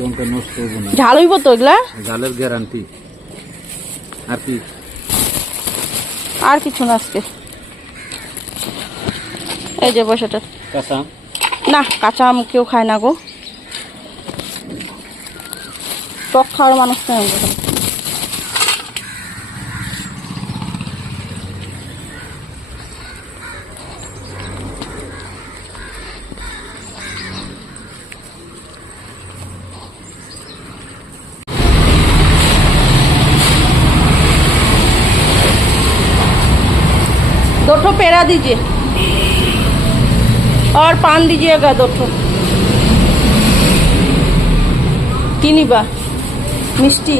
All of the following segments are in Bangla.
লঙ্কা নষ্ট হবে না। ঝাল হইব তো এগুলা? ঝালের গ্যারান্টি। আর কি? আর কিছু না আজকে। এই যে পয়সাটা। কাঁচা আম? না, কাঁচা আম কেউ খায় না গো। টক খাওয়ার মানুষ নেই। दो ठो पेड़ा दीजिए और पान दीजिएगा 2 ठो। की निबा? मिष्टी?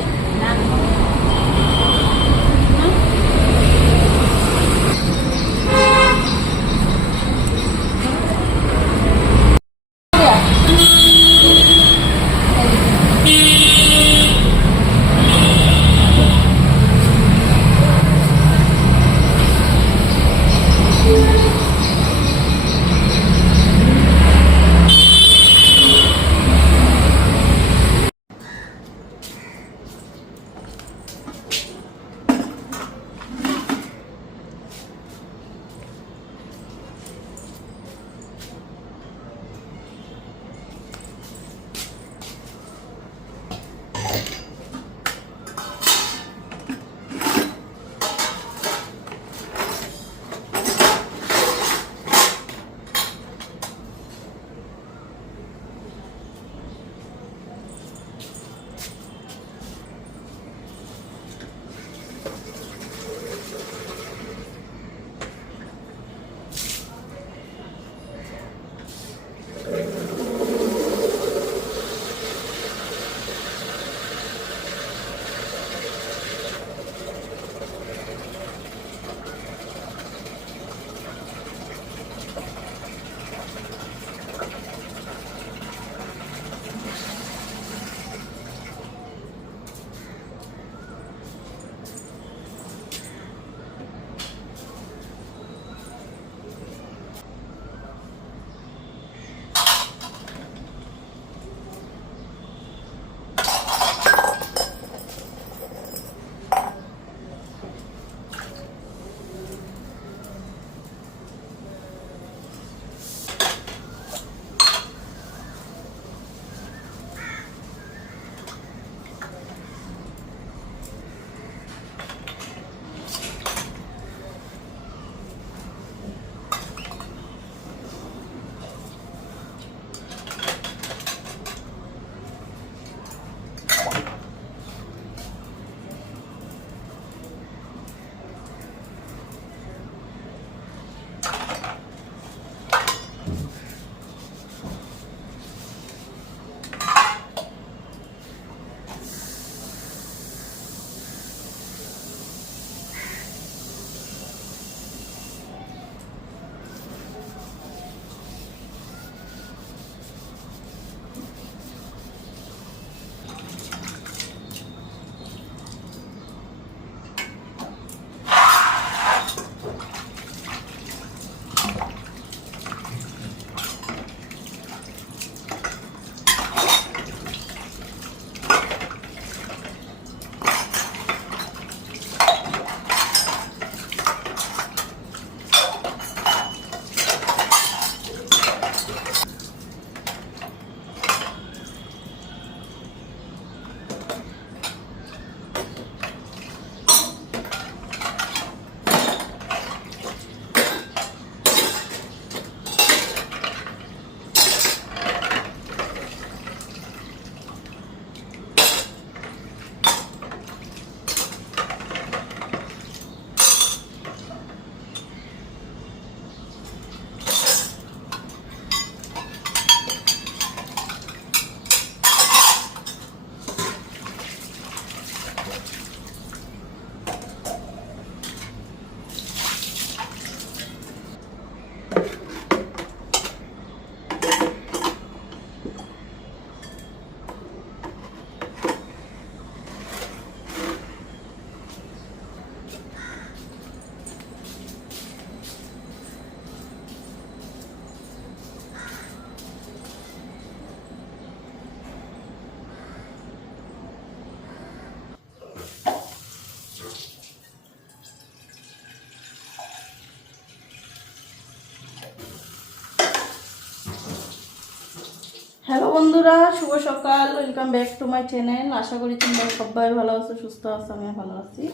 হ্যালো বন্ধুরা, শুভ সকাল। Welcome back to my channel. আশা করি তোমরা সবাই ভালো আছো, সুস্থ আছো, আমিও ভালো আছি।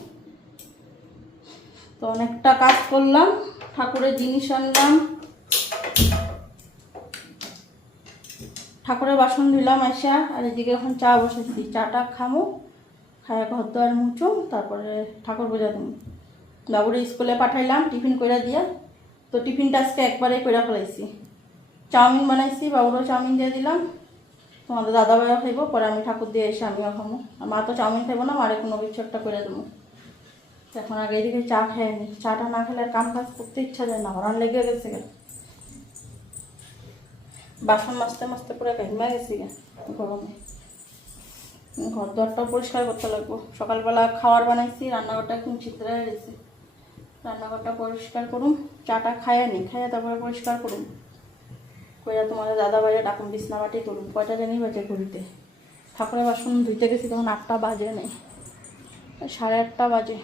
তো অনেকটা কাজ করলাম, ঠাকুরের জিনিস আনলাম, ঠাকুরের বাসন ধুলাম আসা, আর এদিকে এখন চা বসেছি। চাটা খামো, খায়া ঘর দোয়ার মুছুম, তারপরে ঠাকুর পূজা দেবো। বাবুরে স্কুলে পাঠাইলাম টিফিন করে দিয়া। তো টিফিনটা আজকে একবারেই করে ফেলাইছি। চাউমিন বানাইছি, বাবুরও চাউমিন দিয়ে দিলাম। তোমাদের দাদাভাইও খাইব, পরে আমি ঠাকুর দিয়ে এসে আমিও খাবো। আর মা তো চাউমিন খাইবো না, মারে কোনো কিছু একটা করে দেবো। এখন আগে এদিকে চা খাই নি, চাটা না খেলে আর কাম কাজ করতে ইচ্ছা যায় না, হরান লেগে গেছে গেল। বাসন মাজতে মাজতে পুরো ঘেমে গেছি গে গরমে। ঘর দুয়ারটাও পরিষ্কার করতে লাগবো। সকালবেলা খাবার বানাইছি, রান্নাঘরটা একদম চিত্রা হয়ে গেছে। রান্নাঘরটা পরিষ্কার করুম, চাটা খাইয়া নি, খাইয়া তারপরে পরিষ্কার করুম। কইরা তোমাদের দাদা বাইরে ডাকুন, বিছনাবাটি করুন। কয়টা জানি বাজে ঘড়িতে। ঠাকুরের বাসন ধুইতে গেছি তখন 8টা বাজে নেই, 8:30 বাজে।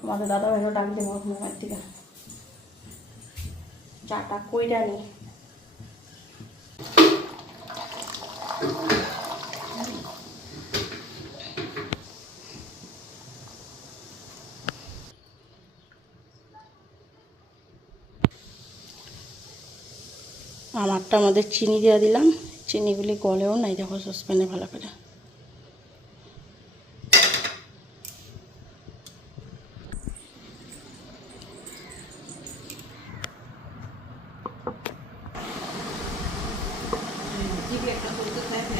তোমাদের দাদা ভাইও ডাক দেবো ঘুমের থেকে। চাটা কইরা নি। আমারটা আমাদের চিনি দিয়ে দিলাম, চিনিগুলি গলেও নাই, দেখো সসপ্যানে ভালো করে।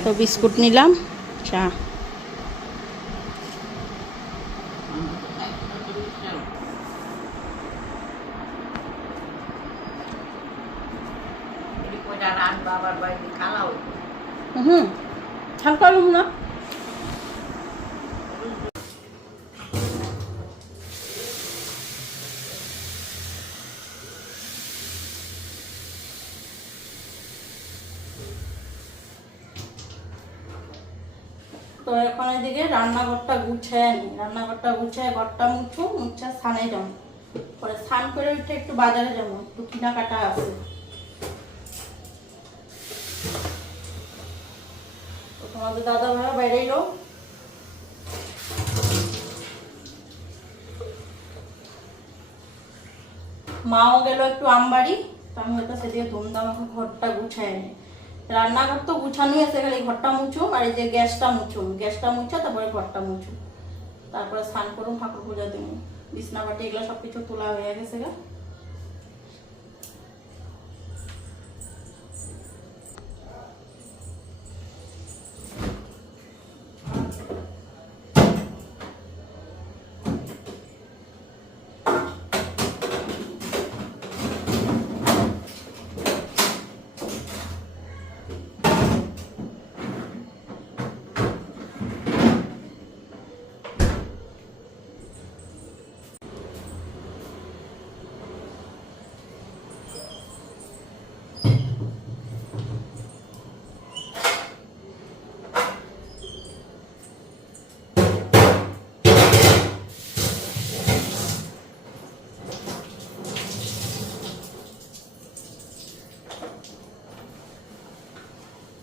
তো বিস্কুট নিলাম, চা। হালকা লুম না। তো এখন এদিকে রান্নাঘরটা গুছায় আনি, রান্নাঘরটা গুছায় ঘরটা মুছু, মুছা স্নানে যাবো। পরে স্নান করে উঠে একটু বাজারে যাবো, একটু কেনাকাটা আছে। তো তোমাদের দাদা ভাইও বাইরে এলো, মাও গেল একটু আমবাড়ি। আমি হয়তো সেদিকে ধুমধাম ঘরটা গুছায় নি। রান্নাঘর তো গুছানোই আছে, খালি ঘরটা মুছুম আর এই যে গ্যাসটা মুছা তারপরে ঘরটা মুছুম, তারপরে স্নান করুম, ঠাকুর পূজা দেবো। বিছনা বাটি এগুলো সবকিছু তোলা হয়ে গেছে গা।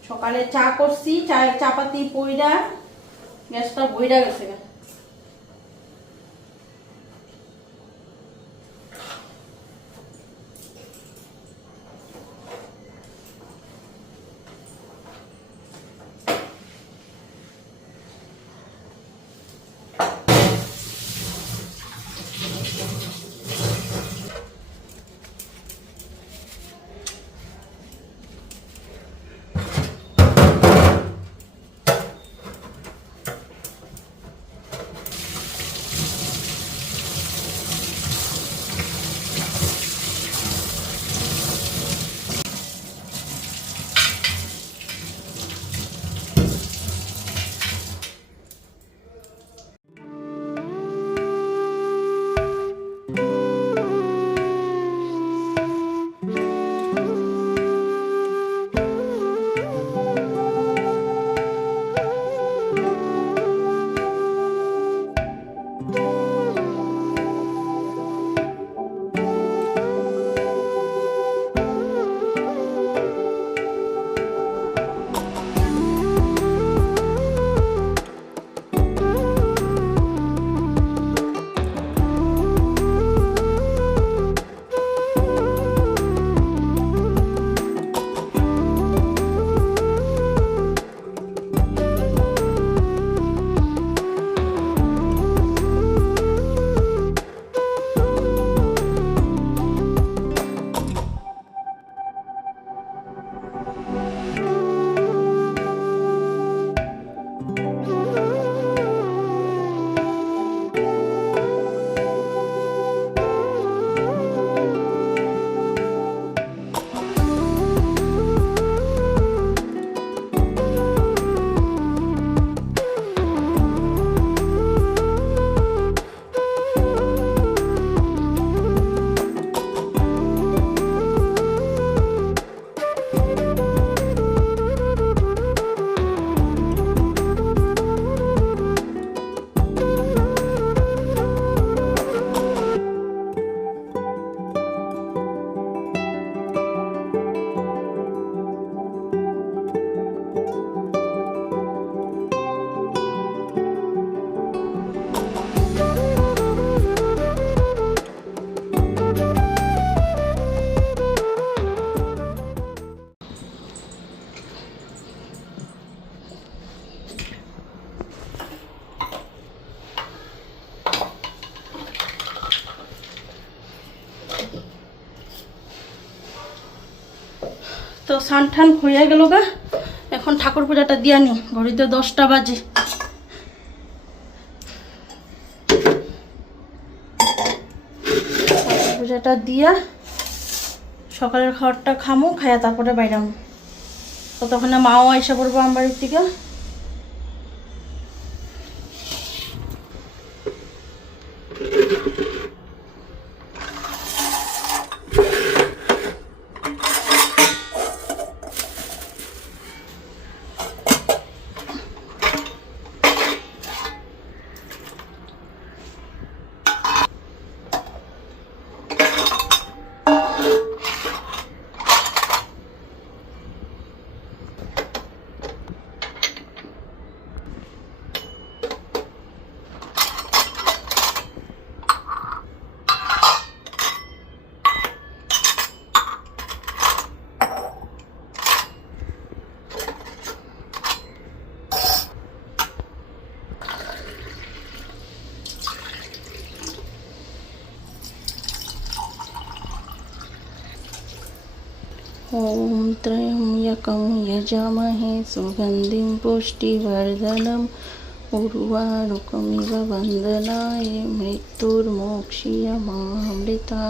সকালে চা করছি, চায়ের চাপাতি পইরা গ্যাসটা বইরা গেছে গা। স্নান টান হয়ে গেল গা। এখন ঠাকুর পূজাটা দিয়া নি, ঘড়িতে 10টা বাজে। ঠাকুর পূজাটা দিয়া সকালের খাবারটা খামো, খাইয়া তারপরে বাইরামো। ততক্ষণে মাও আইসা পড়বো আমার বাড়ির থেকে। ॐ त्र्यम्बकं यजामहे सुगन्धिं पुष्टिवर्धनम् उर्वारुकमिव वन्दनाय मृत्युर्मोक्षीयमामृता।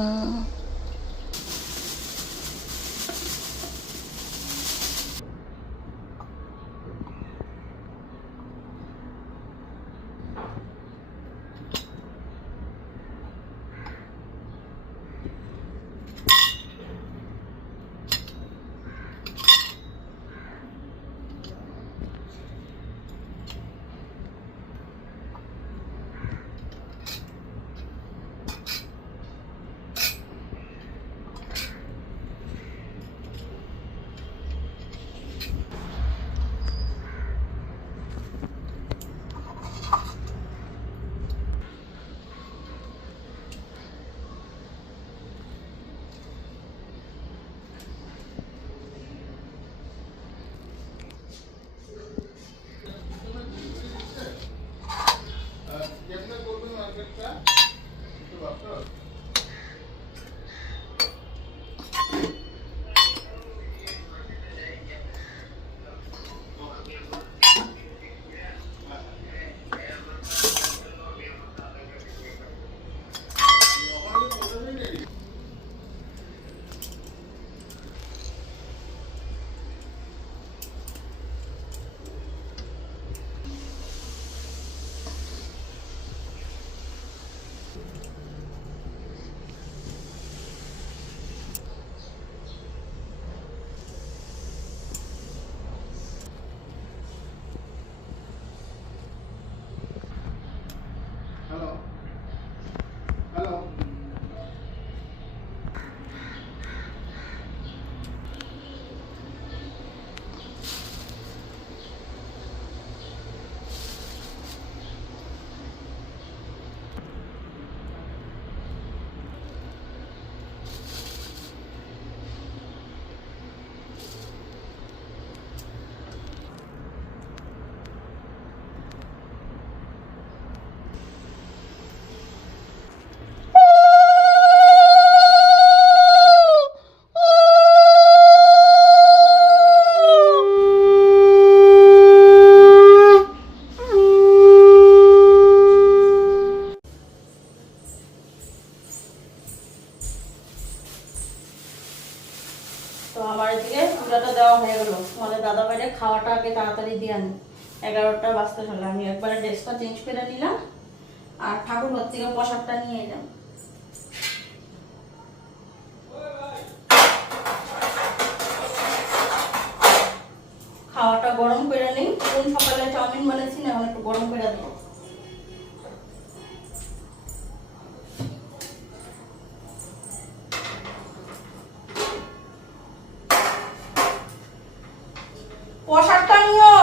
তো আমার এদিকে পূজাটা দেওয়া হয়ে গেল। আমাদের দাদা বাইরে খাওয়াটা আগে তাড়াতাড়ি দিয়ে আনি, 11টা বাজতে হলো। আমি একবারে ড্রেসটা চেঞ্জ করে নিলাম আর ঠাকুর ঘর থেকে প্রসাদটা নিয়ে এলাম। খাওয়াটা গরম করে নিই। কোন সকালে চাউমিন বানিয়েছি না, এখন একটু গরম করে দেবো। প্রসাদটা নিও।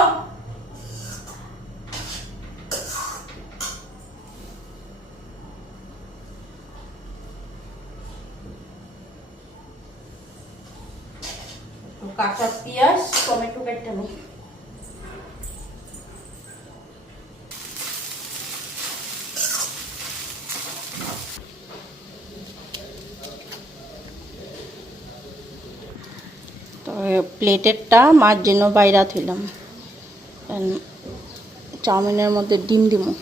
কাঁচা পেঁয়াজ, টমেটো কেটে নিই। প্লেটেরটা মার জন্য বাইরা থইলাম, চাউমিনের মধ্যে ডিম দিমু।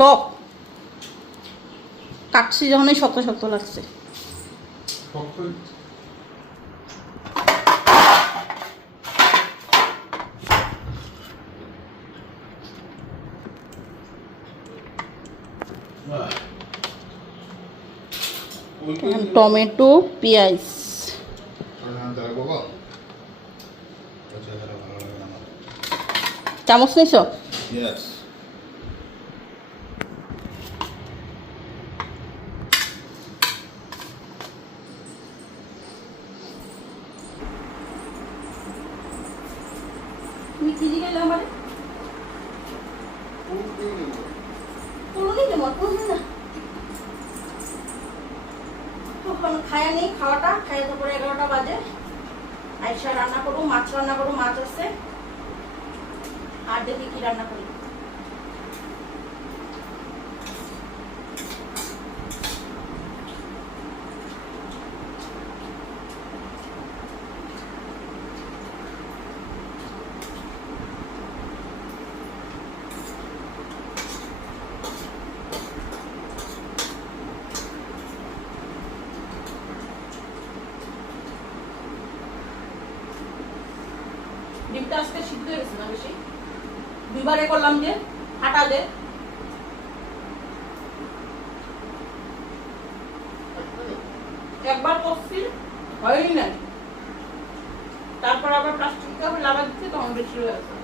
টক কাটছি যখনই শক্ত শক্ত লাগছে। টমেটো পেঁয়াজ চামচ নিছ? Yes. তুমি কি জিগাইলে আমারে? পুরুনি কেমন? পুরুনি না। তখন খায়া নেই, খাওয়াটা খাইয়া তো পরে 11টা বাজে। আইসা রান্না করবো, মাছ রান্না করবো, মাছ আছে। আর দেখি কি রান্না করি। ডিমটা আজকে সিদ্ধ হয়ে গেছে না বেশি, দুইবারে করলাম যে ফাটা দে। একবার করছি হয়নি না, তারপর আবার প্লাস্টিক কাপড় লাগা দিচ্ছে, তখন বেশি হয়ে গেছে।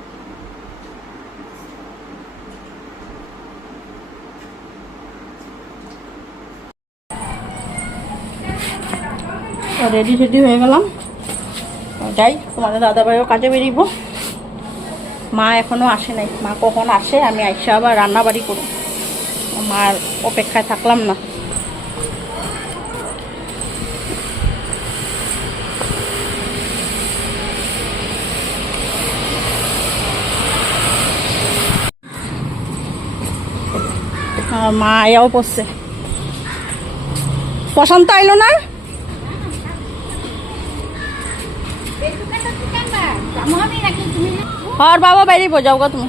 রেডি রেডি হয়ে গেলাম, যাই। তোমাদের দাদাভাইও কাজে বেরিয়েব, মা এখনো আসে নাই। মা কখন আসে আমি আইসা আবার রান্না বাড়ি করি, মার অপেক্ষায় থাকলাম না। মা আয়াও পড়ছে। প্রশান্ত আইলো না? আর বাবা বাইরে যাও গা তুমি।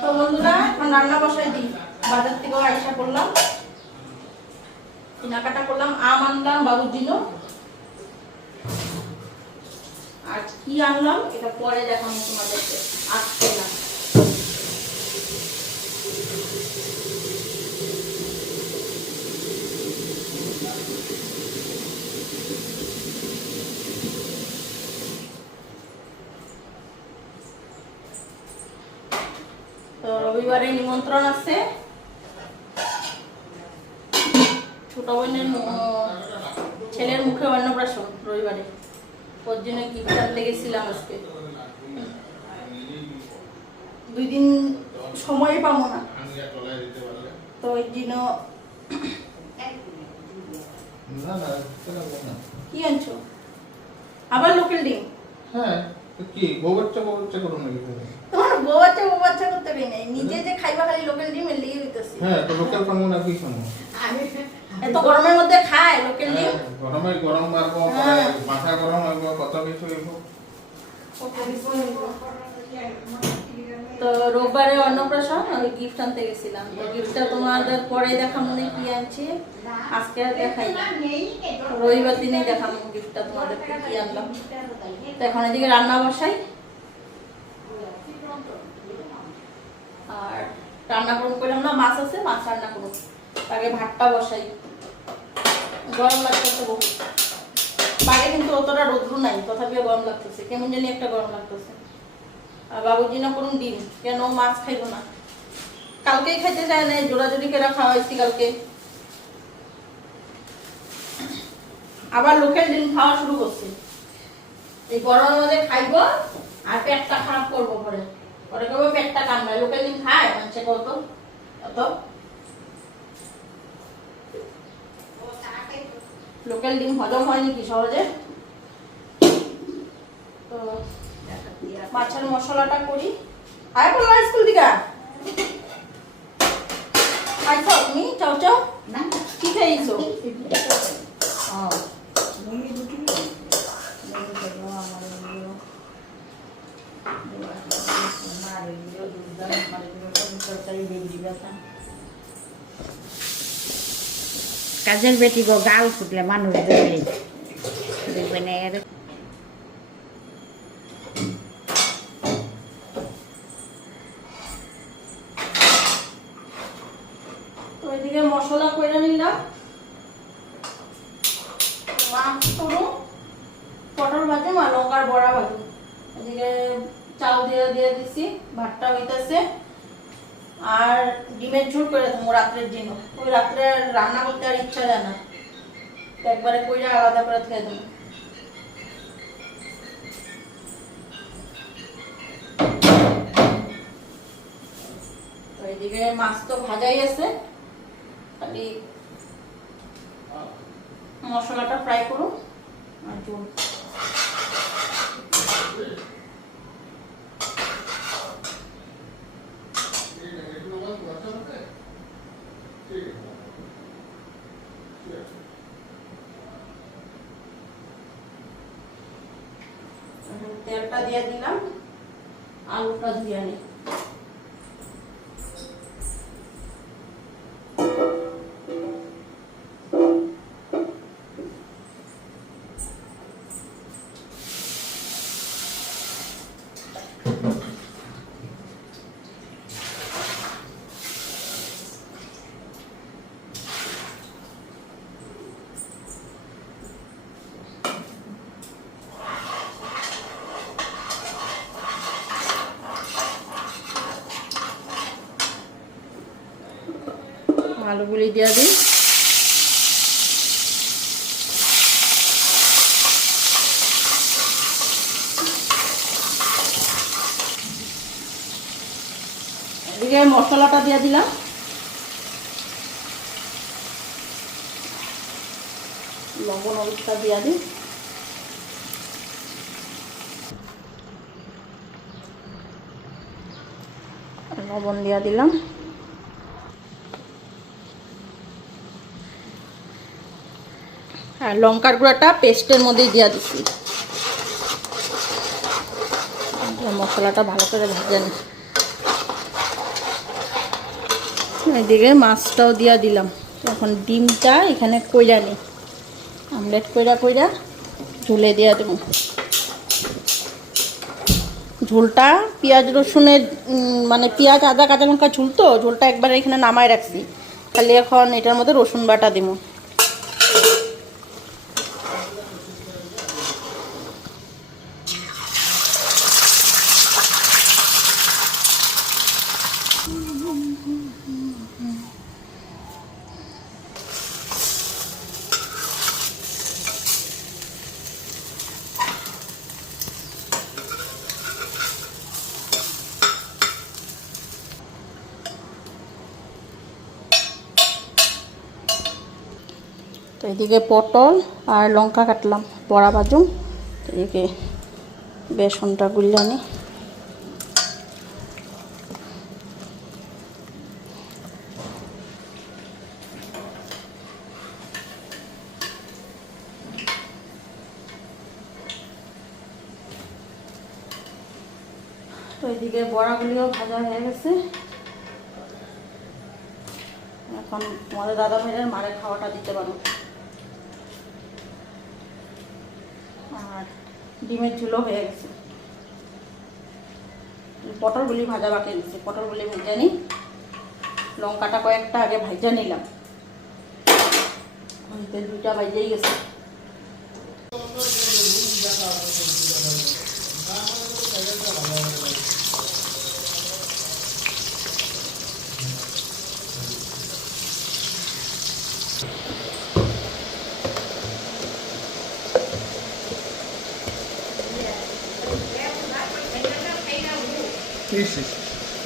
তো বন্ধুরা এখন রান্না বসাই দিই। বাজার থেকে আইসা করলাম, কেনাকাটা করলাম, আম আনলাম বাবুর জন্য। আর কি আনলাম এটা পরে দেখাবো তোমাদেরকে, আজকে না। তো রবিবারে নিমন্ত্রণ আছে, ছোট বোনের ছেলের মুখে অন্নপ্রাশন রবিবারে, ওর জন্য গিফট আনতে গেছিলাম আজকে। 2 দিন সময় পাবো না, তো ওই জন্য। কি আনছো? আবার লোকাল ডিম? হ্যাঁ, কি বউ বাচ্চা করো নাকি? তোমার বউ বাচ্চা করতে পারি নাই, নিজে যে খাইবা খালি লোকাল ডিম এর লিগে দিতেছি। হ্যাঁ, তো লোকাল খামো না কি খামো? এত গরমের মধ্যে খায় লোকাল ডিম? গরম মারবো, মাথা গরম হইব, কত কিছু হইব। তো রোববারে অন্নপ্রাশন, আমি গিফট আনতে গেছিলাম। তো গিফটটা তোমাদের পরে দেখাবো না কি আনছি, আজকে আর দেখাই না, রবিবার দিনেই দেখাবো গিফটটা তোমাদেরকে কি আনলাম। তো এখন এদিকে রান্না বসাই, আর রান্না করুন করলাম না, মাছ আছে, মাছ রান্না করুন। আগে ভাতটা বসাই। গরম লাগতেছে বহুত। বাইরে কিন্তু অতটা রোদ্রু নাই, তথাপিও গরম লাগতেছে, কেমন জানি একটা গরম লাগতেছে। আর বাবুজি না করুন ডিম, কেন মাছ খাইব না, কালকেই খাইতে চায় না, জোড়াজোড়ি করে খাওয়াইছি কালকে। আবার লোকের ডিম খাওয়া শুরু করছে, এই গরমের মধ্যে খাইব আর পেটটা খারাপ করবো, পরে পরে করবো পেটটা কামড়ায়। লোকের ডিম খায় মানুষে কত অত, লোকাল ডিম হজম হয় নাকি সহজে। তো মাছের মশলাটা করি। আয় বললা স্কুল দিকা আইছো তুমি? চাও চাও না কি খাইছো? কাজের বেটি গো গাল ফুটলে মানুষ দেখবে না এর। তো এদিকে মশলা কইরা নিলাম, মাছ করু, পটল ভাজি, মা লঙ্কার বড়া ভাজি। এদিকে চাল দিয়ে দিয়ে দিছি, ভাতটা হইতেছে। আর ডিমের ঝোল করে দেবো রাত্রের জন্য, ওই রাত্রে রান্না করতে আর ইচ্ছা যায় না, একবারে কইরা আলাদা করে খেয়ে দেবো। তো এদিকে মাছ তো ভাজাই আছে, খালি মশলাটা ফ্রাই করুন আর ঝোল। তেলটা দিয়ে দিলাম, আলুটা দিয়ে নিই। আলুগুলি দিয়ে দিই। এদিকে মশলাটা দিয়ে দিলাম, লবণ হলুদটা দিয়ে দিই। লবণ দিয়ে দিলাম, আর লঙ্কার গুঁড়াটা পেস্টের মধ্যেই দিয়ে দিচ্ছি। মশলাটা ভালো করে ভেজে নিই। এদিকে মাছটাও দিয়ে দিলাম। এখন ডিমটা এখানে কইরা নিই, আমলেট কইরা কইরা ঝুলে দিয়ে দেবো। ঝোলটা পেঁয়াজ রসুনের মানে পেঁয়াজ আদা কাঁচা লঙ্কা ঝুল, তো ঝোলটা একবার এখানে নামায় রাখছি, খালি এখন এটার মধ্যে রসুন বাটা দেবো। তো এদিকে পটল আর লঙ্কা কাটলাম, বড়া ভাজুম। এদিকে বেসনটা গুলে আনি। তো এদিকে বড়াগুলিও ভাজা হয়ে গেছে। এখন তোমাদের দাদা ভাইয়ের মারে খাওয়াটা দিতে পারো। আর ডিমের ঝুলও হয়ে গেছে। পটলগুলি ভাজা বাকি দিচ্ছি, পটলগুলি ভেজে নিই। লঙ্কাটা কয়েকটা আগে ভাজা নিলাম, দুইটা বাজেই গেছে।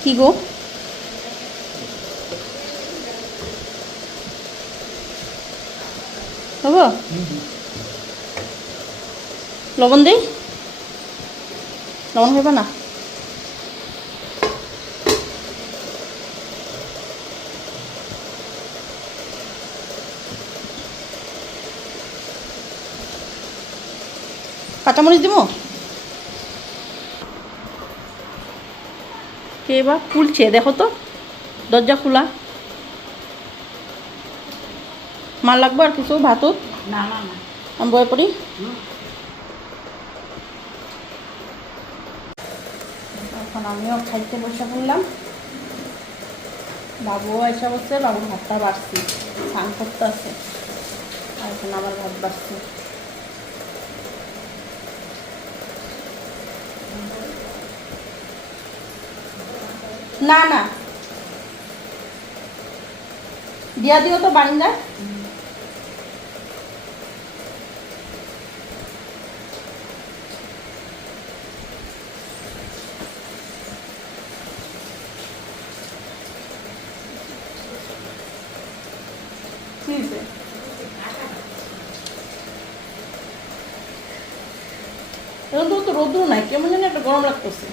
কি গো হব লবণ দেই, লবণ খাইবা না? কাঁচামরিচ দিব? কে বা খুলছে দেখো তো, দরজা খোলা। মার লাগবে আর কিছু ভাতত? না না না আমি বয়ে পড়ি। এখন আমিও খাইতে বসে পড়লাম। বাবুও এসে বসছে, বাবুর ভাতটা বাড়ছি, স্নান করতে আছে, আর এখন আমার ভাত বাড়ছে। না না দিয়া দিও তো বারিন্দা। এখন তো রোদ্র নাই, কেমন যেন একটা গরম লাগতেছে।